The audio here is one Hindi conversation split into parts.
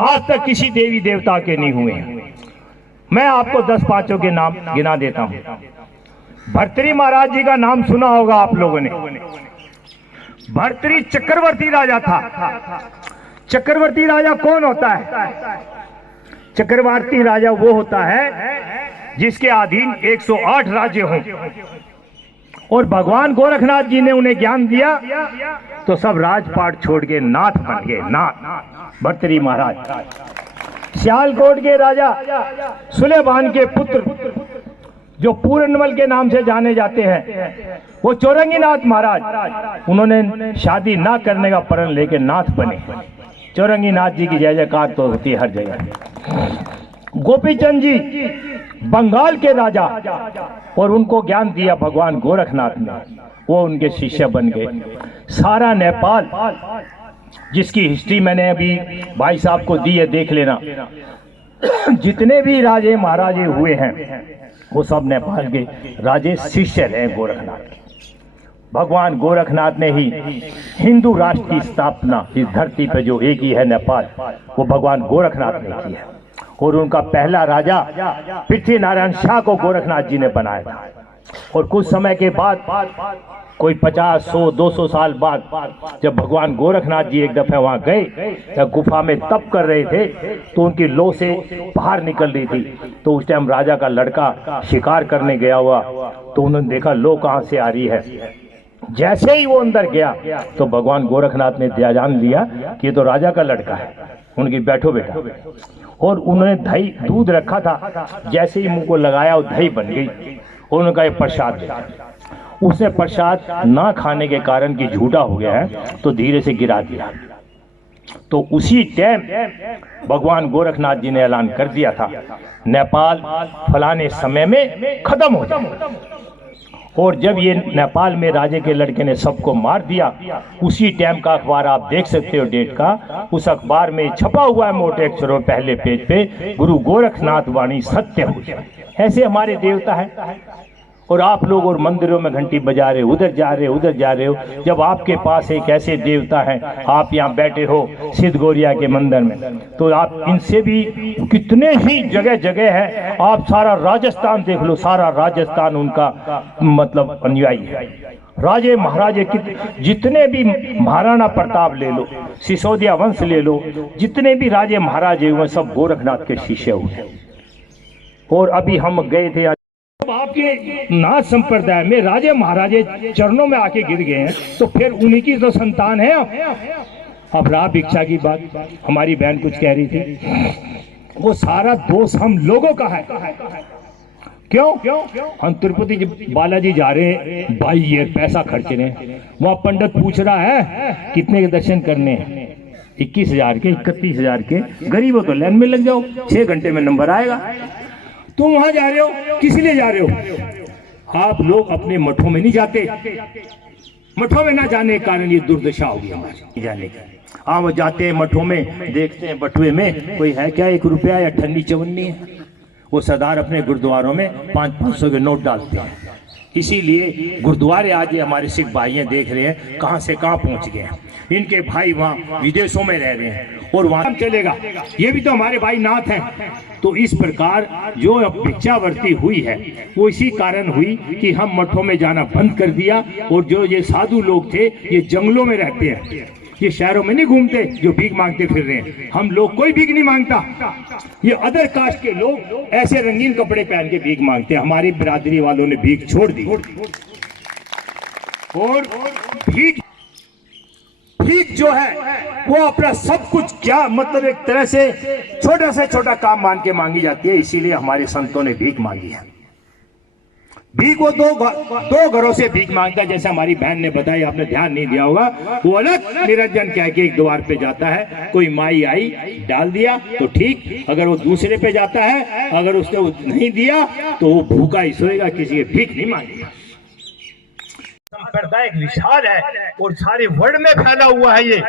आज तक किसी देवी देवता के नहीं हुए हैं। मैं आपको 10 पांचों के नाम गिना देता हूं। भर्तृहरि महाराज जी का नाम सुना होगा आप लोगों ने। भर्तृहरि चक्रवर्ती राजा था। चक्रवर्ती राजा कौन होता है? चक्रवर्ती राजा वो होता है जिसके अधीन 108 राज्य हों। और भगवान गोरखनाथ जी ने उन्हें ज्ञान दिया तो सब राजपाट छोड़ के नाथ बन गए। नाथ भर्तृहरि महाराज। सियालकोट के राजा सुलेमान के पुत्र जो पूरनमल के नाम से जाने जाते हैं, वो चौरंगीनाथ महाराज, उन्होंने शादी ना करने का प्रण लेके नाथ बने। चौरंगीनाथ जी की जय जयकार तो होती है हर जगह। गोपीचंद जी बंगाल के राजा, और उनको ज्ञान दिया भगवान गोरखनाथ ने, वो उनके शिष्य बन गए। सारा नेपाल, जिसकी हिस्ट्री मैंने अभी भाई साहब को दी है, देख लेना। जितने भी राजे महाराजे हुए हैं वो सब नेपाल के राजे शिष्य रहे गोरखनाथ के। भगवान गोरखनाथ ने ही हिंदू राष्ट्र की स्थापना इस धरती पे जो एक ही है नेपाल, वो भगवान गोरखनाथ ने की है। और उनका पहला राजा पृथ्वी नारायण शाह को गोरखनाथ जी ने बनाया था। और कुछ समय के बाद, कोई 50, 100, 200 साल बाद, जब भगवान गोरखनाथ जी एक दफे वहां गए, जब गुफा में तप कर रहे थे तो उनकी लौ से बाहर निकल रही थी। तो उस टाइम राजा का लड़का शिकार करने गया हुआ, तो उन्होंने देखा लौ कहां से आ रही है। जैसे ही वो अंदर गया तो भगवान गोरखनाथ ने जान लिया कि ये तो राजा का लड़का है। उनकी बैठो बेटा, और उन्होंने दही दूध रखा था, जैसे ही मुंह को लगाया वो दही बन गई। और उनका ये प्रसाद दिया। उसने प्रसाद ना खाने के कारण कि झूठा हो गया है, तो धीरे से गिरा दिया। तो उसी टाइम भगवान गोरखनाथ जी ने ऐलान कर दिया था, नेपाल फलाने समय में खत्म हो जाए। और जब ये नेपाल में राजे के लड़के ने सबको मार दिया, उसी टाइम का अखबार आप देख सकते हो डेट का, उस अखबार में छपा हुआ है मोटे अक्षरों पहले पेज पे, गुरु गोरखनाथ वाणी सत्य हुई। ऐसे हमारे देवता है। और आप लोग और मंदिरों में घंटी बजा रहे हो, उधर जा रहे हो, उधर जा रहे हो, जब आपके पास एक ऐसे देवता हैं, आप यहाँ बैठे हो सिद्ध गौरिया के मंदिर में, तो आप इनसे भी कितने ही जगह जगह है। आप सारा राजस्थान देख लो, सारा राजस्थान उनका मतलब अनुयायी है। राजे महाराजे जितने भी, महाराणा प्रताप ले लो, सिसोदिया वंश ले लो, जितने भी राजे महाराजे हुए सब गोरखनाथ के शिष्य हुए। और अभी हम गए थे, आपके नाथ संप्रदाय में राजे महाराजे चरणों में आके गिर गए हैं, तो फिर उन्हीं की तो संतान है। अब रहा भिक्षा की बात, हमारी बहन कुछ कह रही थी, वो सारा दोष हम लोगों का है। क्यों? हम तिरुपति बालाजी जा रहे हैं, 22 ईयर पैसा खर्च रहे हैं, वहां पंडित पूछ रहा है कितने के दर्शन करने हैं, 21,000 के, 31,000 के। गरीबों तो लाइन में लग जाओ, 6 घंटे में नंबर आएगा। तुम वहां जा रहे हो, किस लिए जा रहे हो? आप लोग अपने मठों में नहीं जाते। मठों में ना जाने के कारण ये दुर्दशा होगी हमारी जाने की। आप जाते हैं मठों में, देखते हैं बटुए में कोई है क्या 1 रुपया या ठन्नी चवन्नी है। वो सरदार अपने गुरुद्वारों में 500-500 के नोट डालते हैं। इसीलिए गुरुद्वारे आज ये हमारे सिख भाइयों देख रहे हैं कहां से कहां पहुंच गए हैं। इनके भाई वहां विदेशों में रह रहे हैं और वहां चलेगा, ये भी तो हमारे भाई नाथ हैं। तो इस प्रकार जो अब भिक्षावर्ती हुई है वो इसी कारण हुई कि हम मठों में जाना बंद कर दिया। और जो ये साधु लोग थे ये जंगलों में रहते हैं, ये शहरों में नहीं घूमते जो भीख मांगते फिर रहे हैं। हम लोग कोई भीख नहीं मांगता। ये अदर कास्ट के लोग ऐसे रंगीन कपड़े पहन के भीख मांगते हैं। हमारी बिरादरी वालों ने भीख छोड़ दी। और भीख जो है वो अपना सब कुछ, क्या मतलब एक तरह से छोटा से छोटा काम मान के मांगी जाती है। इसीलिए हमारे संतों ने भीख मांगी है। भीख वो दो घरों से भीख मांगता है। जैसे हमारी बहन ने बताया, आपने ध्यान नहीं दिया होगा, वो अलग निरंजन कह के एक द्वार पे जाता है, कोई माई आई डाल दिया तो ठीक, अगर वो दूसरे पे जाता है, अगर उसने नहीं दिया तो वो भूखा ही सोएगा, किसी की भीख नहीं मांगेगा। संप्रदाय विशाल है और सारे वर्ल्ड में फैला हुआ है। ये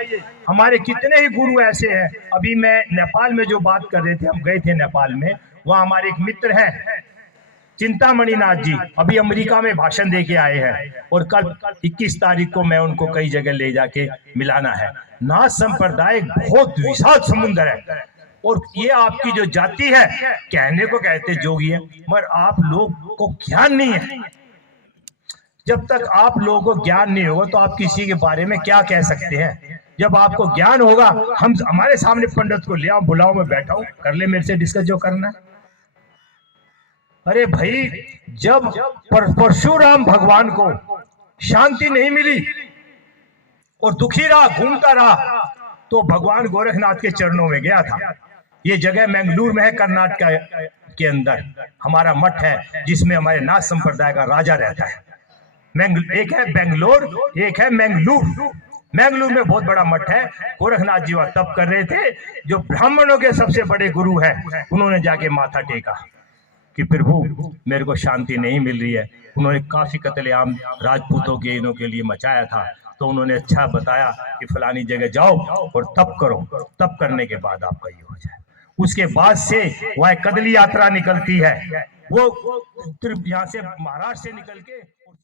हमारे कितने ही गुरु ऐसे हैं। अभी मैं नेपाल में जो बात कर रहे थे, हम गए थे नेपाल में, वहाँ हमारे एक मित्र हैं चिंतामणि नाथ जी, अभी अमेरिका में भाषण दे के आए हैं और कल 21 तारीख को मैं उनको कई जगह ले जाके मिलाना है। नाथ संप्रदाय एक बहुत विशाल समुद्र है, और ये आपकी जो जाति है कहने को कहते जोगी है, मगर आप लोग को ज्ञान नहीं है। जब तक आप लोगों को ज्ञान नहीं होगा तो आप किसी के बारे में क्या कह सकते हैं। जब आपको ज्ञान होगा, हम हमारे सामने पंडित को ले आओ, बुलाओ, मैं बैठा हूं, कर ले मेरे से डिस्कस जो करना है। अरे भाई, जब परशुराम भगवान को शांति नहीं मिली और दुखी रहा, घूमता रहा, तो भगवान गोरखनाथ के चरणों में गया था। ये जगह मैंगलोर में है, कर्नाटक के अंदर हमारा मठ है, जिसमें हमारे नाथ संप्रदाय का राजा रहता है। एक है बेंगलोर, एक है मैंगलोर। मैंगलोर में बहुत बड़ा मठ है। गोरखनाथ जी वहां तप कर रहे थे। जो ब्राह्मणों के सबसे बड़े गुरु हैं, उन्होंने जाके माथा टेका कि प्रभु मेरे को शांति नहीं मिल रही है। उन्होंने काफी कत्लेआम राजपूतों के इनों के लिए मचाया था, तो उन्होंने अच्छा बताया कि फलानी जगह जाओ और तप करो, तप करने के बाद आपका ये हो जाए। उसके बाद से वह कदली यात्रा निकलती है, वो यहाँ से महाराष्ट्र से निकल के